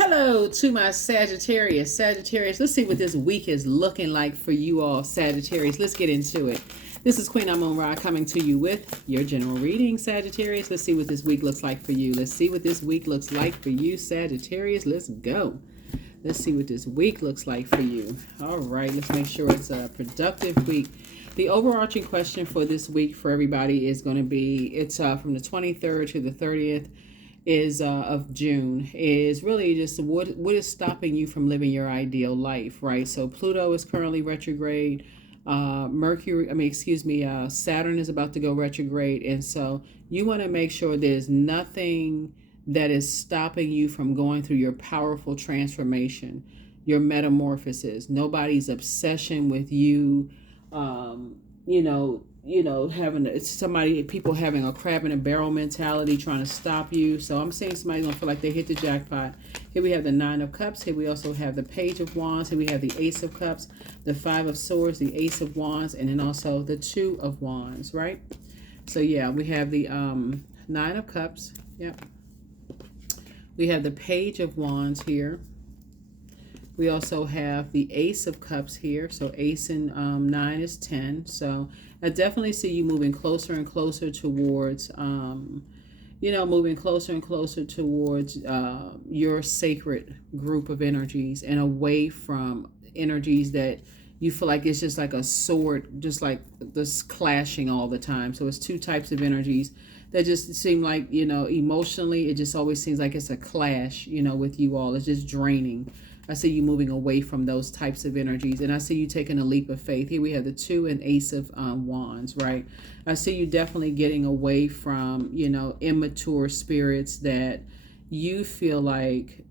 Hello to my Sagittarius. Sagittarius, let's see what this week is looking like for you all, Sagittarius. Let's get into it. This is Queen Amun Ra coming to you with your general reading, Sagittarius. Let's see what this week looks like for you. Let's see what this week looks like for you, Sagittarius. Let's go. Let's see what this week looks like for you. All right, let's make sure it's a productive week. The overarching question for this week for everybody is going to be, it's from the 23rd to the 30th. Of June is really just what is stopping you from living your ideal life, right? So Pluto is currently retrograde. Saturn is about to go retrograde, and so you want to make sure there's nothing that is stopping you from going through your powerful transformation, your metamorphosis. Nobody's obsession with you, people having a crab in a barrel mentality trying to stop you. So I'm saying somebody's gonna feel like they hit the jackpot. Here we have the Nine of Cups. Here we also have the Page of Wands. Here we have the Ace of Cups, the Five of Swords, the Ace of Wands, and then also the Two of Wands, right? So yeah, we have the Nine of Cups. Yep. We have the Page of Wands here. We also have the Ace of Cups here. So Ace and 9 is 10. So I definitely see you moving closer and closer towards, moving closer and closer towards your sacred group of energies and away from energies that you feel like it's just like a sword, just like this clashing all the time. So it's two types of energies that just seem like, emotionally, it just always seems like it's a clash, with you all. It's just draining. I see you moving away from those types of energies, and I see you taking a leap of faith. Here we have the Two and Ace of Wands, right? I see you definitely getting away from, immature spirits that you feel like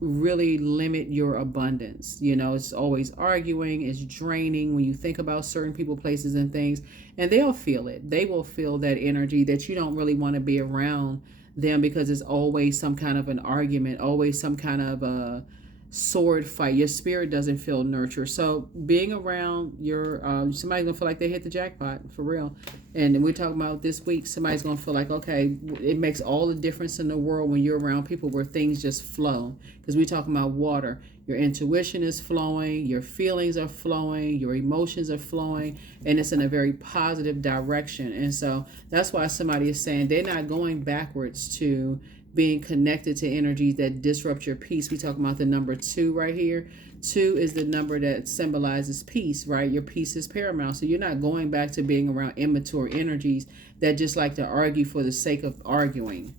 really limit your abundance. It's always arguing, it's draining when you think about certain people, places, and things, and they'll feel it. They will feel that energy that you don't really want to be around them because it's always some kind of an argument, always some kind of a sword fight. Your spirit doesn't feel nurture. So being around your somebody's gonna feel like they hit the jackpot for real. And we're talking about this week, somebody's gonna feel like, okay, it makes all the difference in the world when you're around people where things just flow. Because we're talking about water. Your intuition is flowing, your feelings are flowing, your emotions are flowing, and it's in a very positive direction. And so that's why somebody is saying they're not going backwards to being connected to energies that disrupt your peace. We talk about the number 2 right here. 2 is the number that symbolizes peace, right? Your peace is paramount. So you're not going back to being around immature energies that just like to argue for the sake of arguing,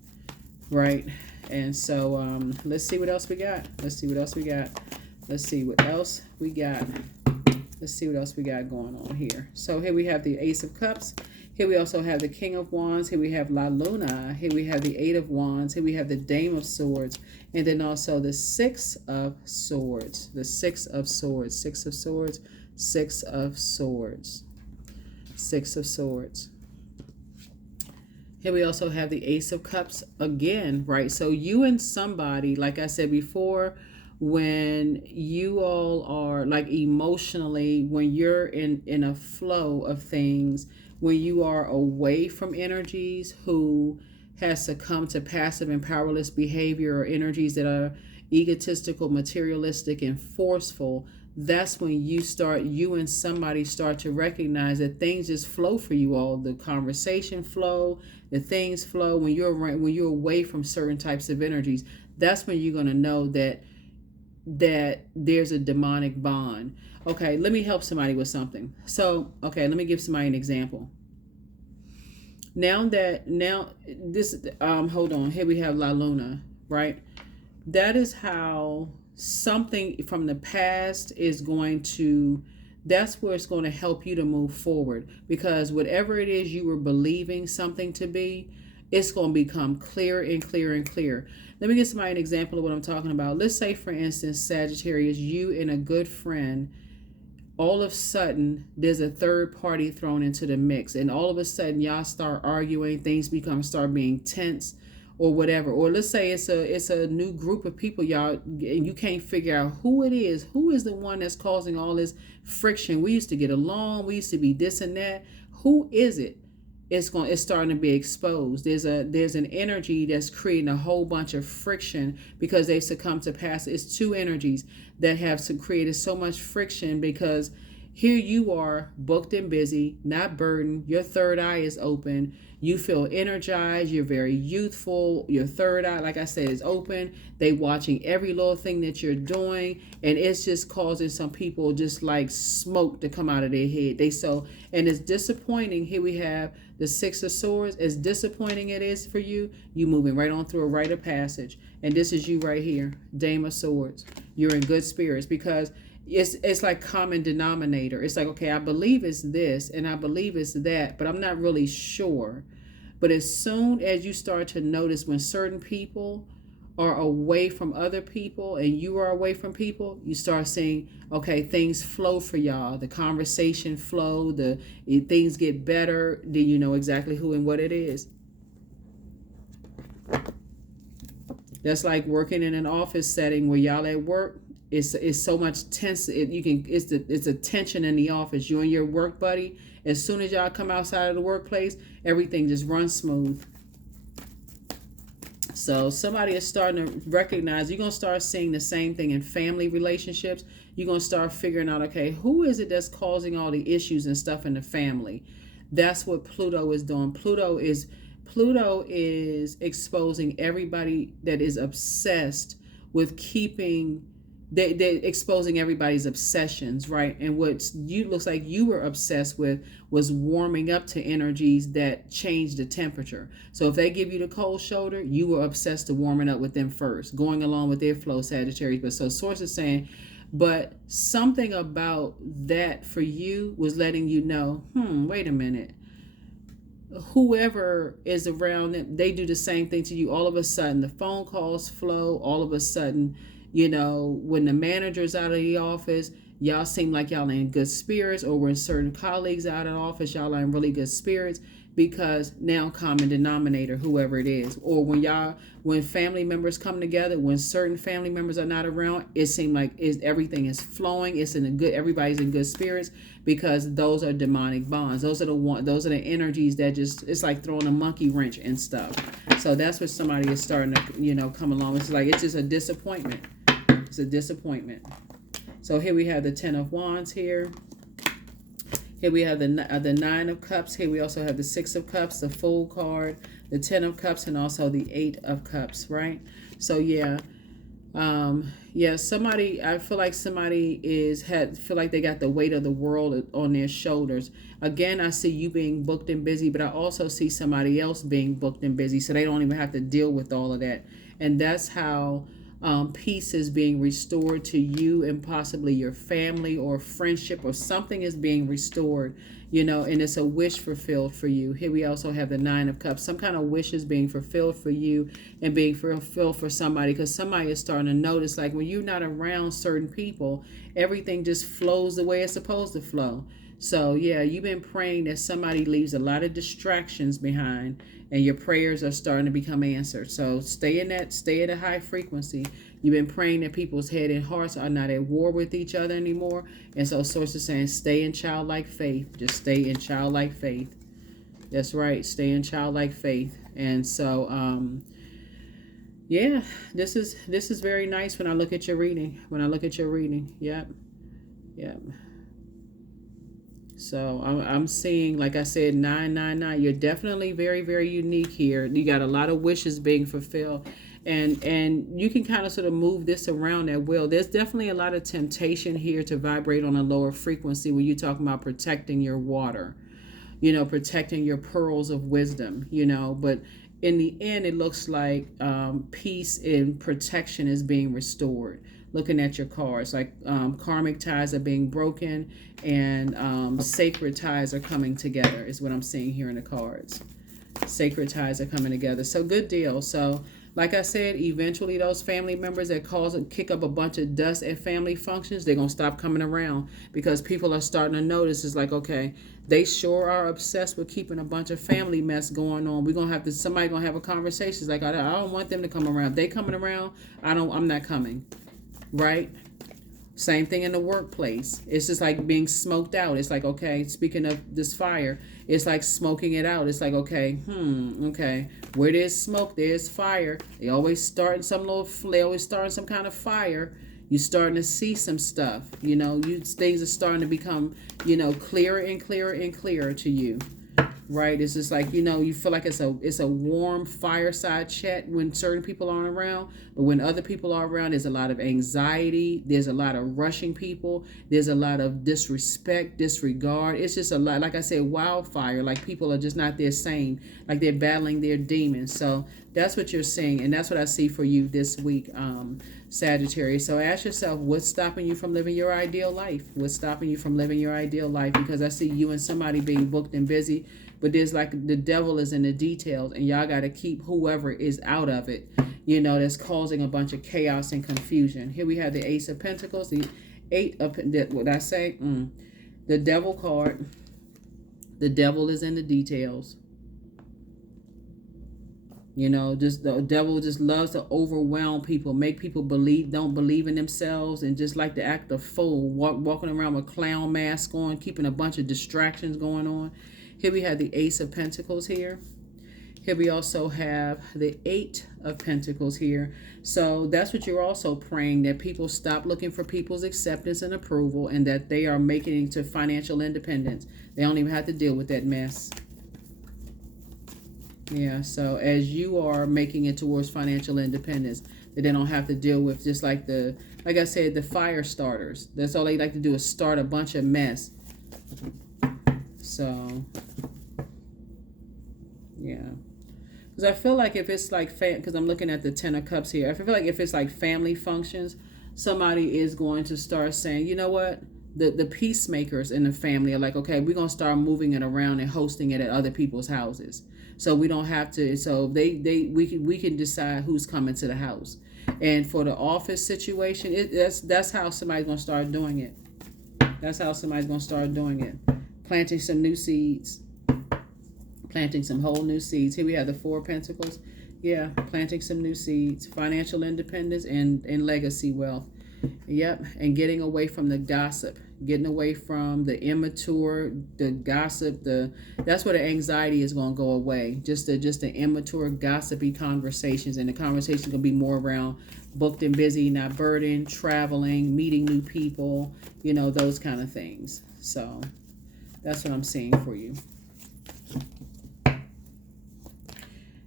right? And so let's see what else we got. Let's see what else we got. Let's see what else we got. Let's see what else we got going on here. So here we have the Ace of Cups. Here we also have the King of Wands. Here we have La Luna. Here we have the Eight of Wands. Here we have the Dame of Swords. And then also the Six of Swords. The Six of Swords. Six of Swords. Six of Swords. Six of Swords. Here we also have the Ace of Cups again, right? So you and somebody, like I said before, when you all are like emotionally, when you're in a flow of things, when you are away from energies who has succumbed to passive and powerless behavior or energies that are egotistical, materialistic, and forceful, that's when you and somebody start to recognize that things just flow for you all. The conversation flow, the things flow. When you're away from certain types of energies, that's when you're going to know that there's a demonic bond. Okay, let me help somebody with something. So, okay, let me give somebody an example. Hold on, here we have La Luna, right? That is how something from the past is that's where it's going to help you to move forward. Because whatever it is you were believing something to be, it's going to become clearer and clearer and clearer. Let me give somebody an example of what I'm talking about. Let's say, for instance, Sagittarius, you and a good friend, all of a sudden, there's a third party thrown into the mix. And all of a sudden, y'all start arguing. Things start being tense or whatever. Or let's say it's a new group of people, y'all, and you can't figure out who it is. Who is the one that's causing all this friction? We used to get along. We used to be this and that. Who is it? it's starting to be exposed. There's an energy that's creating a whole bunch of friction because they succumb to past. It's two energies that have created so much friction because here you are, booked and busy, not burdened. Your third eye is open. You feel energized. You're very youthful. Your third eye, like I said, is open. They watching every little thing that you're doing, and it's just causing some people just like smoke to come out of their head. And it's disappointing. Here we have the Six of Swords. As disappointing it is for you, you moving right on through a rite of passage. And this is you right here, Dame of Swords. You're in good spirits because it's like common denominator. It's like, okay, I believe it's this and I believe it's that, but I'm not really sure. But as soon as you start to notice when certain people are away from other people and you are away from people, you start seeing, okay, things flow for y'all. The conversation flow, things get better. Then you know exactly who and what it is. That's like working in an office setting where y'all at work. It's so much tense. It's a tension in the office. You and your work buddy. As soon as y'all come outside of the workplace, everything just runs smooth. So somebody is starting to recognize. You're gonna start seeing the same thing in family relationships. You're gonna start figuring out, okay, who is it that's causing all the issues and stuff in the family? That's what Pluto is doing. Pluto is exposing everybody that is obsessed with keeping. They're exposing everybody's obsessions, right? And what looks like you were obsessed with was warming up to energies that change the temperature. So if they give you the cold shoulder, you were obsessed to warming up with them first, going along with their flow, Sagittarius. But so source is saying, but something about that for you was letting you know, wait a minute. Whoever is around them, they do the same thing to you. All of a sudden, the phone calls flow. All of a sudden, you know, when the manager's out of the office, y'all seem like y'all are in good spirits, or when certain colleagues out of the office, y'all are in really good spirits because now common denominator, whoever it is. Or when family members come together, when certain family members are not around, it seems like everything is flowing. Everybody's in good spirits because those are demonic bonds. Those are the energies that it's like throwing a monkey wrench and stuff. So that's what somebody is starting to, come along. It's like, it's just a disappointment. It's a disappointment. So here we have the Ten of Wands here. Here we have the Nine of Cups. Here we also have the Six of Cups, the Fool card, the Ten of Cups, and also the Eight of Cups, right? So yeah. Somebody, I feel like somebody feel like they got the weight of the world on their shoulders. Again, I see you being booked and busy, but I also see somebody else being booked and busy, so they don't even have to deal with all of that. And that's how peace is being restored to you and possibly your family or friendship, or something is being restored, and it's a wish fulfilled for you. Here we also have the Nine of Cups. Some kind of wish is being fulfilled for you and being fulfilled for somebody, because somebody is starting to notice, like, when you're not around certain people, everything just flows the way it's supposed to flow. So yeah, you've been praying that somebody leaves a lot of distractions behind, and your prayers are starting to become answered. So stay at a high frequency. You've been praying that people's head and hearts are not at war with each other anymore. And so source is saying, stay in childlike faith. Just stay in childlike faith. That's right. Stay in childlike faith. And so, yeah, this is very nice when I look at your reading. Yep. So I'm seeing, like I said, 999. You're definitely very, very unique here. You got a lot of wishes being fulfilled. And you can kind of sort of move this around at will. There's definitely a lot of temptation here to vibrate on a lower frequency when you're talking about protecting your water, protecting your pearls of wisdom, but in the end, it looks like peace and protection is being restored. Looking at your cards, like karmic ties are being broken and sacred ties are coming together is what I'm seeing here in the cards. Sacred ties are coming together. So good deal. So like I said, eventually those family members that kick up a bunch of dust at family functions, they're going to stop coming around because people are starting to notice. It's like, okay, they sure are obsessed with keeping a bunch of family mess going on. We're going to have somebody going to have a conversation. It's like, I don't want them to come around. If they coming around, I'm not coming. Right? Same thing in the workplace. It's just like being smoked out. It's like, okay, speaking of this fire, it's like smoking it out. It's like, okay, okay, where there's smoke, there's fire. They always start in some little, they always start in some kind of fire. You're starting to see some stuff. You know, things are starting to become, you know, clearer and clearer and clearer to you. Right? It's just like, you know, you feel like it's a warm fireside chat when certain people aren't around, but when other people are around, there's a lot of anxiety, there's a lot of rushing people, there's a lot of disrespect, disregard. It's just a lot, like I said, wildfire, like people are just not there sane, like they're battling their demons. So that's what you're seeing, and that's what I see for you this week, Sagittarius. So ask yourself, what's stopping you from living your ideal life? What's stopping you from living your ideal life? Because I see you and somebody being booked and busy, but there's like the devil is in the details, and y'all got to keep whoever is out of it, you know, that's causing a bunch of chaos and confusion. Here we have the Ace of Pentacles, the Eight of, what I say? The Devil card. The devil is in the details. You know, just the devil just loves to overwhelm people, make people don't believe in themselves, and just like to act a fool, walking around with clown mask on, keeping a bunch of distractions going on. Here we have the Ace of Pentacles here. Here we also have the Eight of Pentacles here. So that's what you're also praying, that people stop looking for people's acceptance and approval, and that they are making it to financial independence. They don't even have to deal with that mess. Yeah, so as you are making it towards financial independence, that they don't have to deal with, just like like I said, the fire starters. That's all they like to do, is start a bunch of mess. So, yeah. Because I feel like if it's like, because I'm looking at the Ten of Cups here, I feel like if it's like family functions, somebody is going to start saying, you know what? The peacemakers in the family are like, okay, we're going to start moving it around and hosting it at other people's houses. So we don't have to, so we can decide who's coming to the house. And for the office situation, that's how somebody's going to start doing it. That's how somebody's going to start doing it. Planting some new seeds. Planting some whole new seeds. Here we have the Four of Pentacles. Yeah, planting some new seeds. Financial independence and legacy wealth. Yep, and getting away from the gossip, getting away from the immature, the gossip, that's where the anxiety is going to go away. Just the immature, gossipy conversations, and the conversations going to be more around booked and busy, not burdened, traveling, meeting new people, you know, those kind of things. So that's what I'm seeing for you.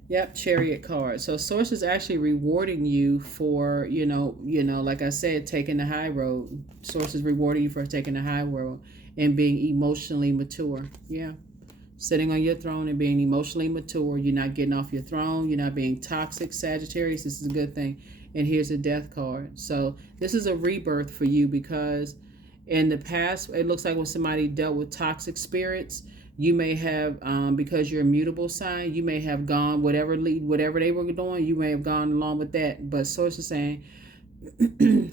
Yep, Chariot card. So Source is actually rewarding you for, you know, like I said, taking the high road. Source is rewarding you for taking the high road and being emotionally mature. Yeah. Sitting on your throne and being emotionally mature. You're not getting off your throne. You're not being toxic, Sagittarius. This is a good thing. And here's a Death card. So this is a rebirth for you, because in the past, it looks like when somebody dealt with toxic spirits, you may have, because you're a mutable sign, you may have gone whatever they were doing, you may have gone along with that. But Source is saying,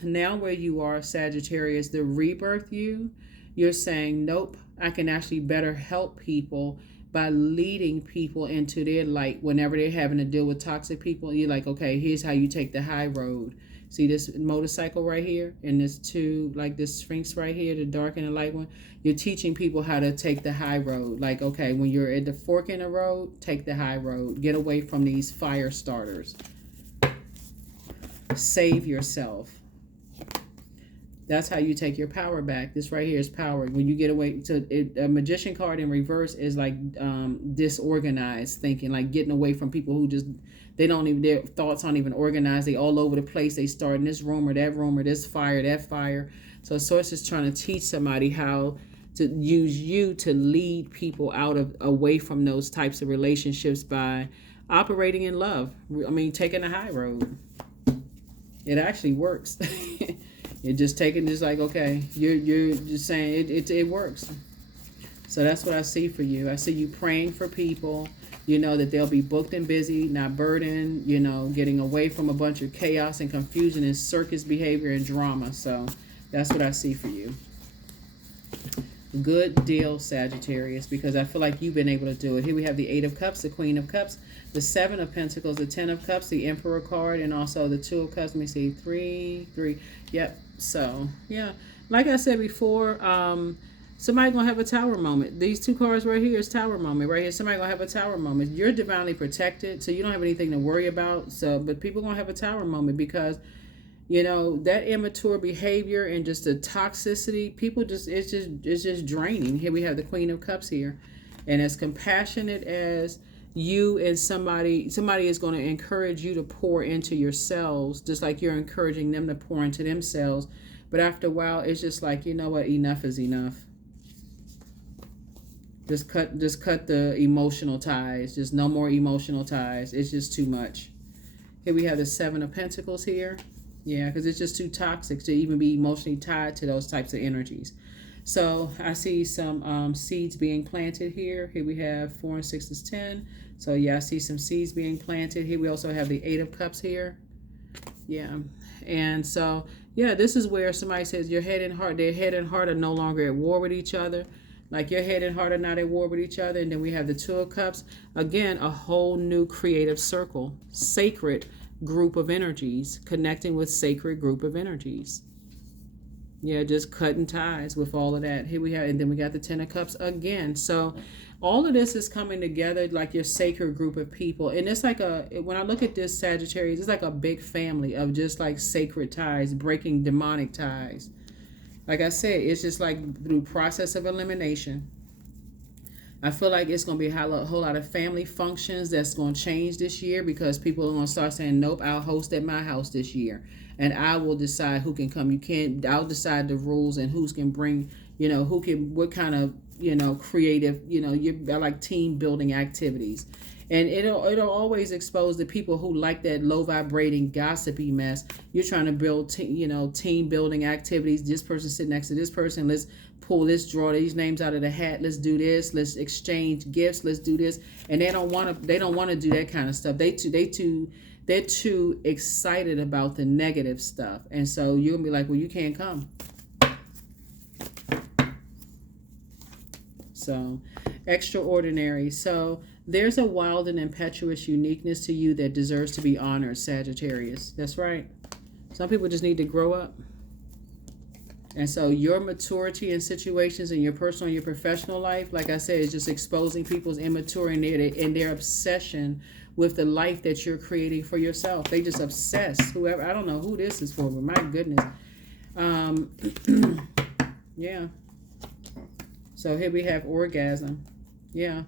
now where you are, Sagittarius, the rebirth you're saying, nope, I can actually better help people by leading people into their light whenever they're having to deal with toxic people. You're like, okay, here's how you take the high road. See this motorcycle right here, and this two, like this Sphinx right here, the dark and the light one. You're teaching people how to take the high road. Like, okay, when you're at the fork in the road, take the high road. Get away from these fire starters. Save yourself. That's how you take your power back. This right here is power. When you get away to it, a Magician card in reverse is like disorganized thinking, like getting away from people who just, their thoughts aren't even organized. They all over the place. They start in this room or this fire, that fire. So Source is trying to teach somebody how to use you to lead people away from those types of relationships by operating in love. I mean, taking the high road. It actually works. You're just taking this like, okay, you're just saying it works. So that's what I see for you. I see you praying for people, you know, that they'll be booked and busy, not burdened, you know, getting away from a bunch of chaos and confusion and circus behavior and drama. So that's what I see for you. Good deal, Sagittarius, because I feel like you've been able to do it. Here we have the Eight of Cups, the Queen of Cups. the Seven of Pentacles, the Ten of Cups, the Emperor card, and also the Two of Cups. Let me see, three. Yep. So yeah, like I said before, somebody gonna have a tower moment. These two cards right here is tower moment right here. Somebody gonna have a tower moment. You're divinely protected, so you don't have anything to worry about. So, but people gonna have a tower moment because, you know, that immature behavior and just the toxicity, people just, it's just draining. Here we have the Queen of Cups here. And as compassionate as you and somebody is going to encourage you to pour into yourselves, just like you're encouraging them to pour into themselves. But after a while, it's just like, you know what, enough is enough. Just cut the emotional ties. Just no more emotional ties. It's just too much. Here we have the Seven of Pentacles here. Yeah, because it's just too toxic to even be emotionally tied to those types of energies. So I see some seeds being planted here. Here we have 4 and 6 is 10. So yeah, I see some seeds being planted. Here we also have the 8 of Cups here. Yeah. And so, yeah, this is where somebody says your head and heart, their head and heart are no longer at war with each other. Like your head and heart are not at war with each other. And then we have the Two of Cups. Again, a whole new creative circle, sacred group of energies, connecting with sacred group of energies. Yeah, just cutting ties with all of that. Here we have, and then we got the Ten of Cups again. So all of this is coming together like your sacred group of people. And it's like when I look at this Sagittarius, it's like a big family of just like sacred ties, breaking demonic ties. Like I said, it's just like through process of elimination. I feel like it's going to be a whole lot of family functions that's going to change this year because people are going to start saying, nope, I'll host at my house this year. And I will decide who can come. I'll decide the rules and who's can bring, you know, what kind of, you know, creative, you know, I like team building activities. And it'll always expose the people who like that low vibrating gossipy mess. You're trying to build, team building activities. This person sit next to this person. Let's pull this, draw these names out of the hat. Let's do this. Let's exchange gifts. Let's do this. And they don't want to do that kind of stuff. They're too excited about the negative stuff. And so you'll be like, well, you can't come. So extraordinary. So there's a wild and impetuous uniqueness to you that deserves to be honored, Sagittarius. That's right. Some people just need to grow up. And so your maturity in situations in your personal and your professional life, like I said, is just exposing people's immaturity and their obsession with the life that you're creating for yourself. They just obsess. Whoever, I don't know who this is for, but my goodness. Yeah. So here we have orgasm. Yeah.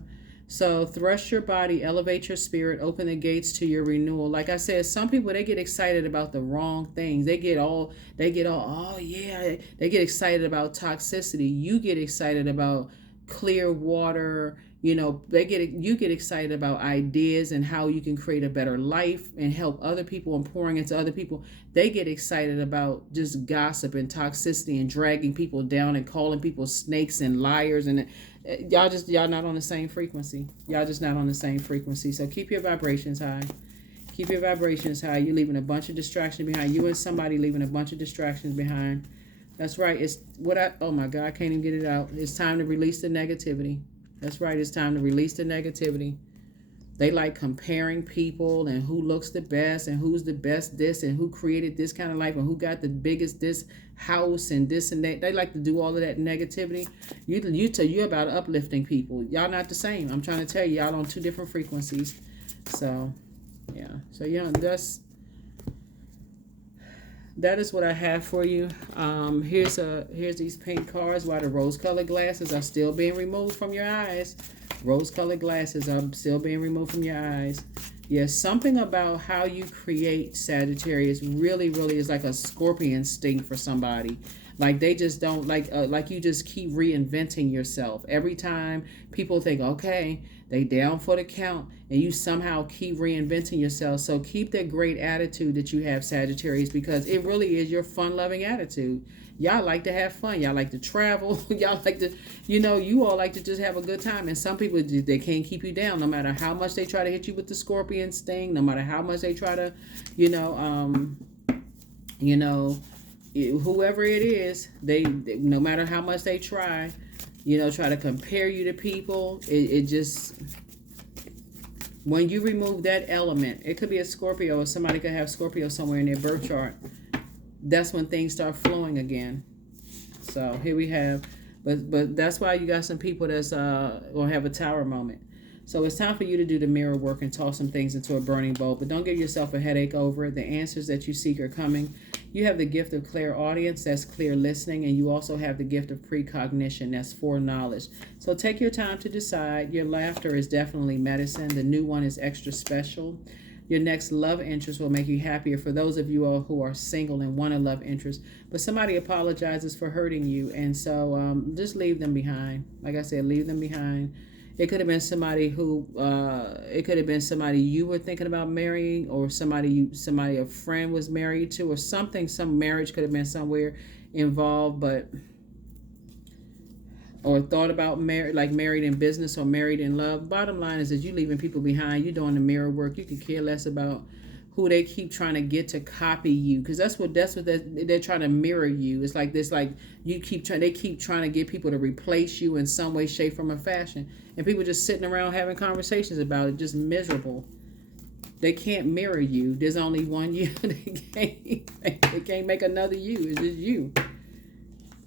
So thrust your body, elevate your spirit, open the gates to your renewal. Like I said, some people, they get excited about the wrong things. They get all, oh yeah, they get excited about toxicity. You get excited about clear water. You know, you get excited about ideas and how you can create a better life and help other people and pouring into other people. They get excited about just gossip and toxicity and dragging people down and calling people snakes and liars. And y'all not on the same frequency. Y'all just not on the same frequency. So keep your vibrations high. Keep your vibrations high. You're leaving a bunch of distractions behind. You and somebody leaving a bunch of distractions behind. That's right. Oh my God, I can't even get it out. It's time to release the negativity. That's right. It's time to release the negativity. They like comparing people and who looks the best and who's the best this and who created this kind of life and who got the biggest this house and this and that. They like to do all of that negativity. You're about uplifting people. Y'all not the same. I'm trying to tell you, y'all on two different frequencies. So, yeah. So, yeah, that is what I have for you. Here's these pink cards while the rose-colored glasses are still being removed from your eyes. Rose-colored glasses are still being removed from your eyes. Yes, something about how you create, Sagittarius, really, really is like a scorpion sting for somebody. Like they just don't like you just keep reinventing yourself. Every time people think, okay, they down for the count, and you somehow keep reinventing yourself. So keep that great attitude that you have, Sagittarius, because it really is your fun-loving attitude. Y'all like to have fun. Y'all like to travel. Y'all like to, you all like to just have a good time. And some people, they can't keep you down no matter how much they try to hit you with the scorpion sting, no matter how much they try to, whoever it is, they no matter how much they try to compare you to people, it just, When you remove that element, it could be a Scorpio, or somebody could have Scorpio somewhere in their birth chart. That's when things start flowing again. So here we have, but that's why you got some people that's gonna have a tower moment. So it's time for you to do the mirror work and toss some things into a burning bowl. But don't give yourself a headache over it. The answers that you seek are coming. You have the gift of clairaudience, that's clear listening, and you also have the gift of precognition, that's foreknowledge. So take your time to decide. Your laughter is definitely medicine. The new one is extra special. Your next love interest will make you happier. For those of you all who are single and want a love interest, but somebody apologizes for hurting you, and so just leave them behind. Like I said, leave them behind. It could have been somebody who, it could have been somebody you were thinking about marrying, or somebody a friend was married to, or something. Some marriage could have been somewhere involved, but, or thought about married, like married in business or married in love. Bottom line is that you leaving people behind. You're doing the mirror work. You could care less about who they keep trying to get to copy you, because that's what they're trying to mirror you. It's like this, like they keep trying to get people to replace you in some way, shape, form, or fashion, and people just sitting around having conversations about it, just miserable. They can't mirror you. There's only one you. They can't make another you. It's just you.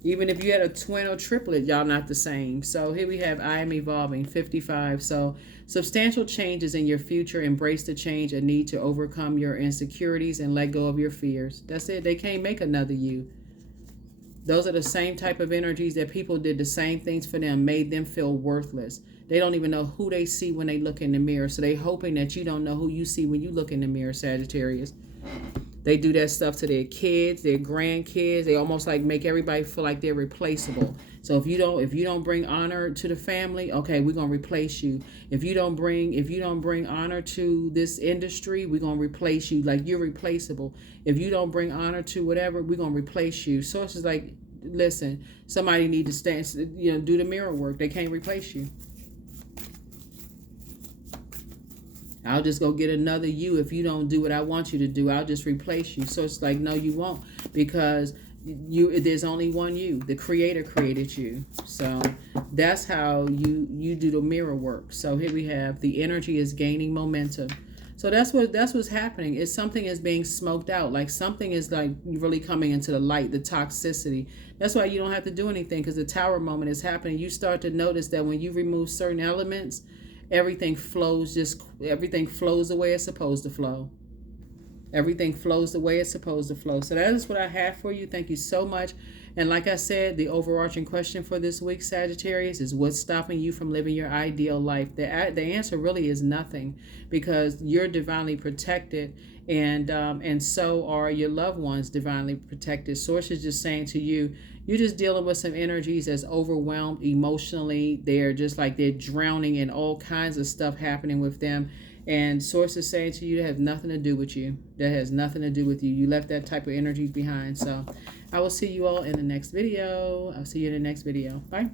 Even if you had a twin or triplet, y'all not the same. So here we have I am evolving, 55. So substantial changes in your future. Embrace the change and need to overcome your insecurities and let go of your fears. That's it. They can't make another you. Those are the same type of energies that people did the same things for them, made them feel worthless. They don't even know who they see when they look in the mirror. So they hoping that you don't know who you see when you look in the mirror, Sagittarius. They do that stuff to their kids, their grandkids. They almost like make everybody feel like they're replaceable. So if you don't bring honor to the family, okay, we're gonna replace you. If you don't bring honor to this industry, we're gonna replace you. Like, you're replaceable. If you don't bring honor to whatever, we're gonna replace you. So it's just like, listen, somebody need to stand, do the mirror work. They can't replace you. I'll just go get another you. If you don't do what I want you to do, I'll just replace you. So it's like, no, you won't, because there's only one you. The creator created you. So that's how you do the mirror work. So here we have the energy is gaining momentum. So that's what's happening. Is something is being smoked out. Like something is like really coming into the light, the toxicity. That's why you don't have to do anything, because the tower moment is happening. You start to notice that when you remove certain elements, everything flows the way it's supposed to flow. Everything flows the way it's supposed to flow. So that is what I have for you. Thank you so much. And like I said, the overarching question for this week, Sagittarius, is what's stopping you from living your ideal life? The answer really is nothing, because you're divinely protected, and so are your loved ones divinely protected. Source is just saying to you, you're just dealing with some energies that's overwhelmed emotionally. They're just like they're drowning in all kinds of stuff happening with them. And Source is saying to you, that has nothing to do with you. That has nothing to do with you. You left that type of energy behind. So I will see you all in the next video. I'll see you in the next video. Bye.